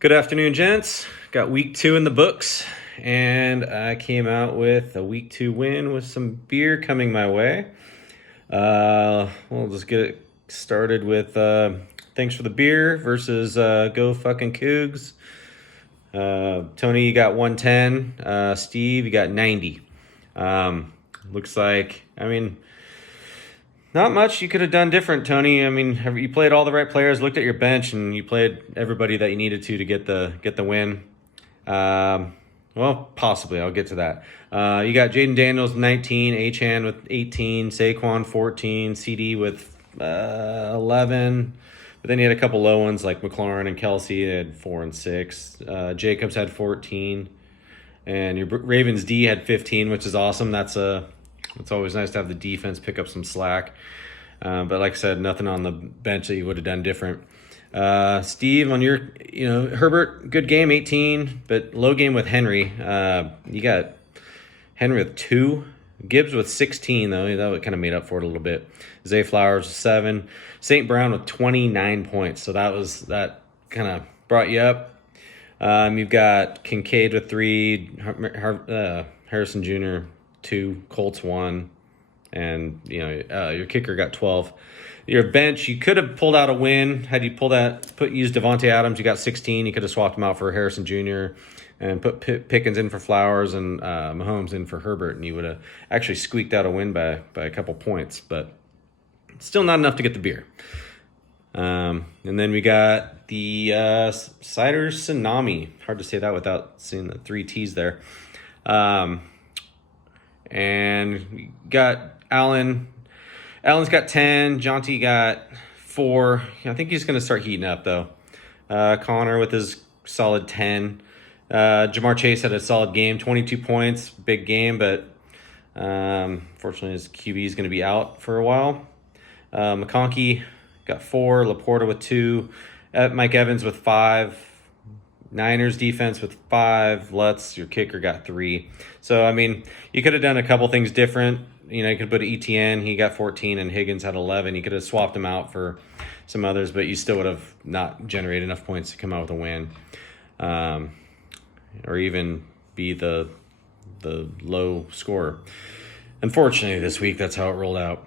Good afternoon, gents. Got week 2 in the books, and I came out with a week 2 win with some beer coming my way. We'll just get it started with thanks for the beer versus go fucking Cougs. Tony, you got 110. Steve, you got 90. Looks like, not much you could have done different, Tony. You played all the right players, looked at your bench, and you played everybody that you needed to get the win. Well, possibly. I'll get to that. You got Jaden Daniels 19, Achan with 18, Saquon 14, CD with 11. But then you had a couple low ones like McLaurin and Kelsey. They had 4 and 6. Jacobs had 14, and your Ravens D had 15, which is awesome. It's always nice to have the defense pick up some slack. But like I said, nothing on the bench that you would have done different. Steve, on your, Herbert, good game, 18, but low game with Henry. You got Henry with 2, Gibbs with 16, though. That kind of made up for it a little bit. Zay Flowers with 7, St. Brown with 29 points. So that kind of brought you up. You've got Kincaid with 3, Harrison Jr. 2, Colts 1, and your kicker got 12. Your bench, you could have pulled out a win had you used Devontae Adams. You got 16. You could have swapped him out for Harrison Jr. and put Pickens in for Flowers and Mahomes in for Herbert, and you would have actually squeaked out a win by a couple points, but still not enough to get the beer. And then we got the Cider Tsunami. Hard to say that without seeing the 3 T's there. And we got Allen. Allen's got 10. Jonty got 4. I think he's going to start heating up, though. Connor with his solid 10. Jamar Chase had a solid game, 22 points. Big game, but fortunately his QB is going to be out for a while. McConkey got 4. Laporta with 2. Mike Evans with 5. Niners defense with 5. Lutz, your kicker, got 3. So, you could have done a couple things different. You could put ETN, he got 14, and Higgins had 11. You could have swapped them out for some others, but you still would have not generated enough points to come out with a win. Or even be the low scorer. Unfortunately, this week, that's how it rolled out.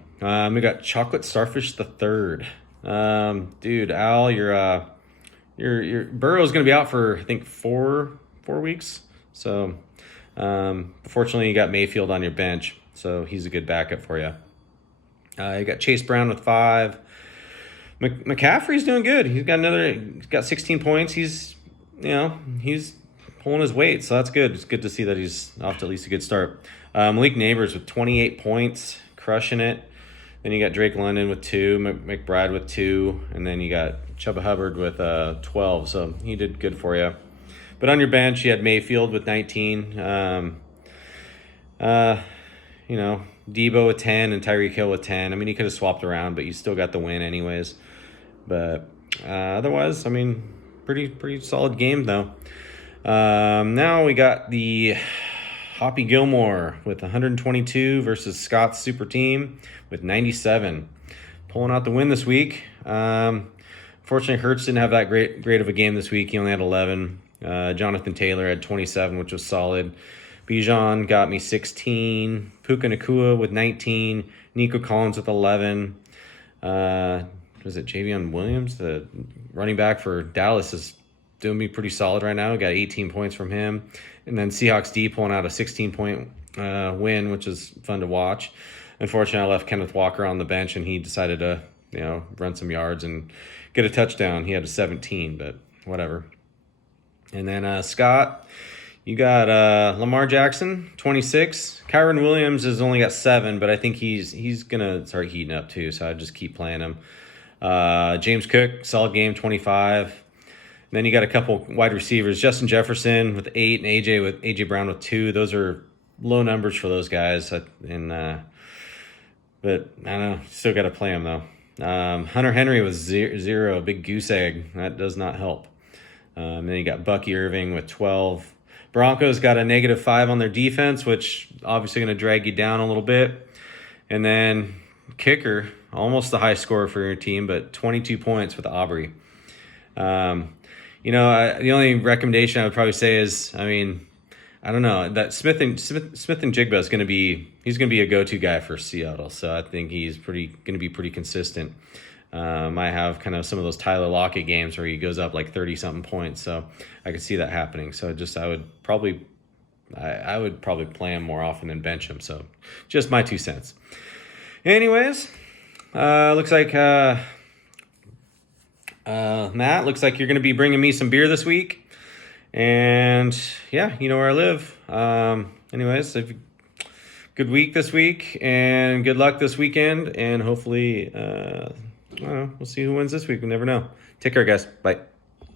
We got Chocolate Starfish the Third. Dude, Al, your Burrow's going to be out for, I think, 4 weeks. So, fortunately, you got Mayfield on your bench, so he's a good backup for you. You got Chase Brown with 5. McCaffrey's doing good. He's got 16 points. He's pulling his weight, so that's good. It's good to see that he's off to at least a good start. Malik Neighbors with 28 points, crushing it. Then you got Drake London with 2, McBride with 2, and then you got Chuba Hubbard with 12, so he did good for you. But on your bench, you had Mayfield with 19, Debo with 10, and Tyreek Hill with 10. You could have swapped around, but you still got the win anyways. But otherwise, pretty solid game, though. Now we got the Hoppy Gilmore with 122 versus Scott's super team with 97. Pulling out the win this week. Fortunately, Hurts didn't have that great of a game this week. He only had 11. Jonathan Taylor had 27, which was solid. Bijan got me 16. Puka Nacua with 19. Nico Collins with 11. Was it Javion Williams? The running back for Dallas is doing me pretty solid right now. Got 18 points from him. And then Seahawks D pulling out a 16-point win, which is fun to watch. Unfortunately, I left Kenneth Walker on the bench, and he decided to, run some yards and get a touchdown. He had a 17, but whatever. And then Scott, you got Lamar Jackson, 26. Kyron Williams has only got 7, but I think he's going to start heating up too, so I'd just keep playing him. James Cook, solid game, 25. Then you got a couple wide receivers, Justin Jefferson with 8 and AJ Brown with 2. Those are low numbers for those guys, but I don't know, still got to play them though. Hunter Henry with 0, big goose egg. That does not help. Then you got Bucky Irving with 12. Broncos got a -5 on their defense, which obviously going to drag you down a little bit. And then kicker, almost the high scorer for your team, but 22 points with Aubrey. The only recommendation I would probably say is, I mean, I don't know, that Smith-Njigba is going to be a go-to guy for Seattle. So I think he's going to be pretty consistent. I have kind of some of those Tyler Lockett games where he goes up like 30 something points. So I could see that happening. So I would probably play him more often than bench him. So just my 2 cents. Anyways, looks like Matt, looks like you're going to be bringing me some beer this week. And yeah, you know where I live. Anyways, good week this week and good luck this weekend. And hopefully, I don't know, we'll see who wins this week. We never know. Take care, guys. Bye.